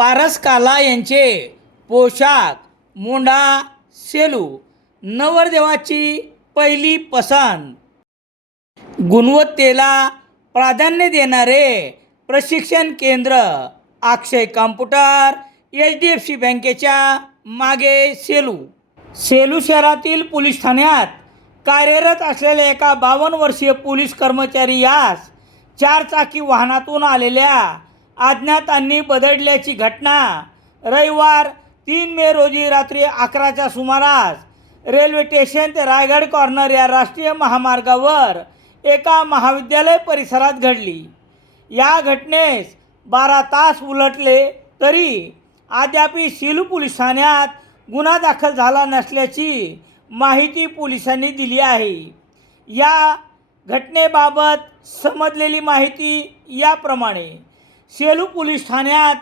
पारस काला यांचे पोशाख मोंढा सेलू नवरदेवाची पहिली पसंत. गुणवत्तेला प्राधान्य देणारे प्रशिक्षण केंद्र अक्षय कॉम्प्युटर HDFC बँकेच्या मागे सेलू. सेलू शहरातील पोलीस ठाण्यात कार्यरत असलेल्या एका 52 वर्षीय पोलीस कर्मचारी यास चारचाकी वाहनातून आलेल्या अज्ञातांनी बदडल्याची घटना रविवार 3 मे रोजी रात्री 11च्या सुमारास रेल्वे स्टेशन ते रायगड कॉर्नर या राष्ट्रीय महामार्गावर एका महाविद्यालय परिसरात घडली. या घटनेस 12 तास उलटले तरी अद्याप सेलू पोलीस ठाण्यात गुन्हा दाखल झाला नसल्याची माहिती पोलिसांनी दिली आहे. या घटनेबाबत समजलेली माहिती याप्रमाणे. सेलू पोलीस ठाण्यात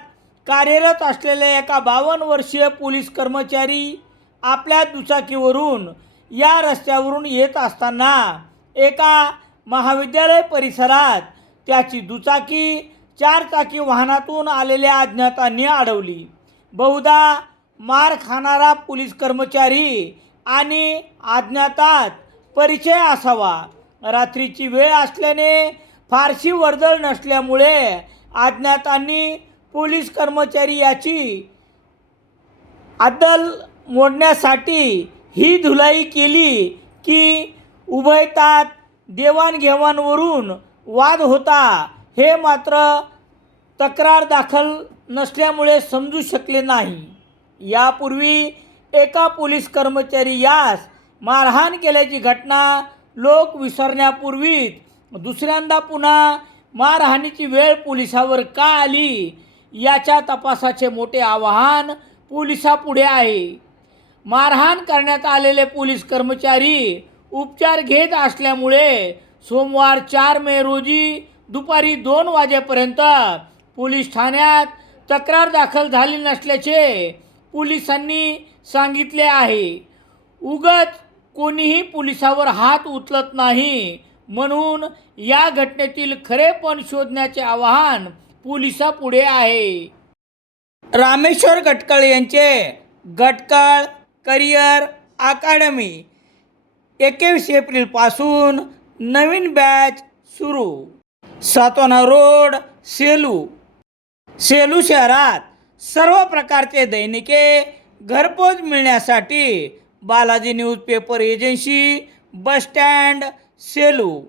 कार्यरत असलेल्या एका 52 वर्षीय पोलीस कर्मचारी आपल्या दुचाकीवरून या रस्त्यावरून येत असताना एका महाविद्यालय परिसरात त्याची दुचाकी चारचाकी वाहनातून आलेल्या अज्ञातांनी अडवली. बहुधा मार खाणारा पोलीस कर्मचारी आणि अज्ञातात परिचय असावा. रात्रीची वेळ असल्याने फारशी वर्दळ नसल्यामुळे अज्ञातांनी पोलीस कर्मचारी याची अद्दल मोडण्यासाठी ही धुलाई केली की उभयतात देवाणघेवाणवरून वाद होता हे मात्र तक्रार दाखल नसल्यामुळे समजू शकले नाही. यापूर्वी एका पोलीस कर्मचारी यास मारहाण केल्याची घटना लोक विसरण्यापूर्वीच दुसऱ्यांदा पुन्हा मारहाणीची वेळ पोलिसावर का आली याच्या तपासाचे मोठे आव्हान पोलिसापुढे आहे. मारहाण करण्यात आलेले पोलीस कर्मचारी उपचार घेत असल्यामुळे सोमवार 4 मे रोजी दुपारी 2 वाजेपर्यंत पोलीस ठाण्यात तक्रार दाखल झाली नसल्याचे पोलिसांनी सांगितले आहे. उगाच कोणीही पोलिसावर हात उचलत नाही म्हणून या घटनेतील खरेपण शोधण्याचे आव्हान पोलिसापुढे आहे. रामेश्वर गटकळ यांचे गटकळ करिअर अकादमी 21 एप्रिलपासून नवीन बॅच सुरू. सातोना रोड सेलू. सेलू शहरात सर्व प्रकारचे दैनिके घरपोच मिळण्यासाठी Balaji newspaper agency, bus stand, Selu.